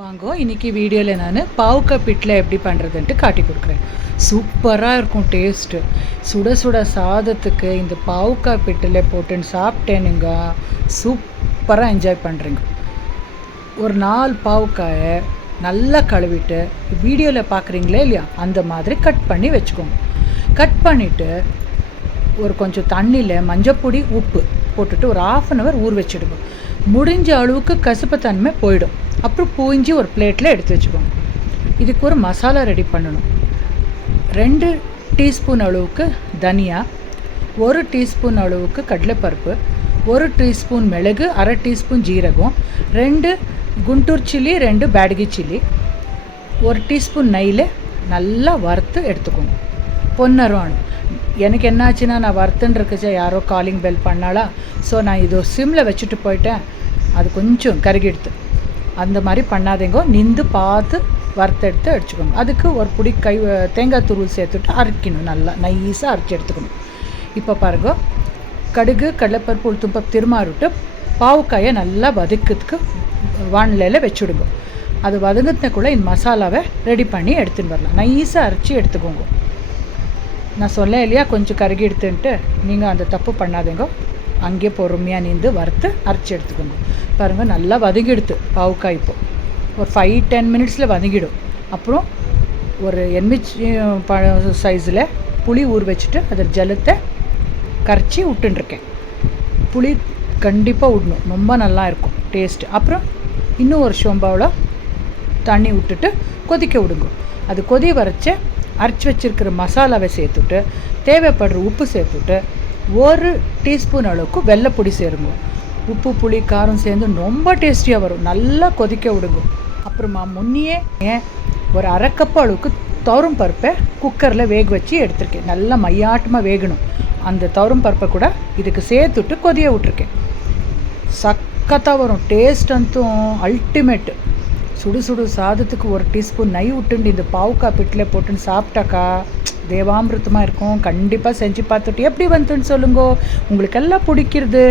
வாங்கோ இன்றைக்கி வீடியோவில் நான் பாவுக்காய் பிட்டில் எப்படி பண்ணுறதுன்ட்டு காட்டி கொடுக்குறேன். சூப்பராக இருக்கும் டேஸ்ட்டு. சுட சுட சாதத்துக்கு இந்த பாவுக்காய் பிட்டில் போட்டுன்னு சாப்பிட்டேனுங்க சூப்பராக என்ஜாய் பண்ணுறீங்க. ஒரு 4 பாவுக்காயை நல்லா கழுவிட்டு வீடியோவில் பார்க்குறீங்களே இல்லையா அந்த மாதிரி கட் பண்ணி வச்சுக்கோங்க. கட் பண்ணிவிட்டு ஒரு கொஞ்சம் தண்ணியில் மஞ்சப்பொடி உப்பு போட்டுட்டு ஒரு 1/2 hour ஊற வச்சுடுங்க. முடிஞ்ச அளவுக்கு கசப்புத்தன்மை போயிடும். அப்புறம் பூஞ்சி ஒரு பிளேட்டில் எடுத்து வச்சுக்கோங்க. இதுக்கு ஒரு மசாலா ரெடி பண்ணணும். 2 டீஸ்பூன் அளவுக்கு தனியா, 1 டீஸ்பூன் அளவுக்கு கடலைப்பருப்பு, 1 டீஸ்பூன் மிளகு, 1/2 டீஸ்பூன் ஜீரகம், 2 குண்டூர் சில்லி, 2 பேடகி சில்லி, 1 டீஸ்பூன் நெய்யில் நல்லா வறுத்து எடுத்துக்கோங்க. பொன்னரம் எனக்கு என்னாச்சுன்னா நான் வறுத்துன்னு இருக்கச்சா யாரோ காலிங் பெல் பண்ணாலா, ஸோ நான் இது சிம்மில் வச்சுட்டு போயிட்டேன். அது கொஞ்சம் கருகிடுது. அந்த மாதிரி பண்ணாதீங்க. நின்று பார்த்து வறுத்தெடுத்து அடிச்சுக்கோங்க. அதுக்கு ஒரு பிடி தேங்காய் துருவல் சேர்த்துட்டு அரைக்கணும். நல்லா நைஸாக அரைச்சி எடுத்துக்கணும். இப்போ பாருங்க, கடுகு, கடலைப்பருப்பு, உளுத்தம்பருப்பு திருமாறிட்டு பாவுக்காயை நல்லா வதக்கிறதுக்கு வானிலையில் வச்சுடுங்க. அது வதங்கினக்குள்ளே இந்த மசாலாவை ரெடி பண்ணி எடுத்துன்னு வரலாம். நைஸாக அரைச்சி எடுத்துக்கோங்க. நான் சொல்ல இல்லையா கொஞ்சம் கருகி எடுத்துன்ட்டு, நீங்கள் அந்த தப்பு பண்ணாதீங்க. அங்கேயே பொறுமையாக நின்று வறுத்து அரைச்சி எடுத்துக்கோங்க. பாருங்கள், நல்லா வதங்கிடுது பாவுக்காய். இப்போது ஒரு 5-10 மினிட்ஸில் வதங்கிடும். அப்புறம் ஒரு எலுமிச்சை சைஸில் புளி ஊற வச்சுட்டு அதில் ஜலத்தை கரைச்சி விட்டுருக்கேன். புளி கண்டிப்பாக விடணும், ரொம்ப நல்லா இருக்கும் டேஸ்ட்டு. அப்புறம் இன்னும் ஒரு சோம்பாவில் தண்ணி விட்டுட்டு கொதிக்க விடுங்க. அது கொதி வரைச்சி அரைச்சி வச்சுருக்கிற மசாலாவை சேர்த்துட்டு தேவைப்படுற உப்பு சேர்த்துட்டு 1 டீஸ்பூன் அளவுக்கு வெள்ளைப்பொடி சேருங்க. உப்பு புளி காரம் சேர்ந்து ரொம்ப டேஸ்டியாக வரும். நல்லா கொதிக்க விடுங்க. அப்புறமா முன்னையே ஒரு 1/2 கப் அளவுக்கு துவரம் பருப்பை குக்கரில் வேக வச்சு எடுத்திருக்கேன். நல்லா மையாட்டமாக வேகணும். அந்த துவரம் பருப்பை கூட இதுக்கு சேர்த்துட்டு கொதிய விட்டுருக்கேன். சக்கத்தாக வரும். டேஸ்ட் அந்தும் அல்டிமேட்டு. சுடு சுடு சாதத்துக்கு 1 டீஸ்பூன் நெய் விட்டுண்டு இந்த பாவுக்காய் பிட்டில் போட்டுன்னு சாப்பிட்டாக்கா தேவாமிருத்தமாக இருக்கும். கண்டிப்பாக செஞ்சு பார்த்துட்டு எப்படி வந்துன்னு சொல்லுங்க. உங்களுக்கு எல்லாம் பிடிக்கிறது.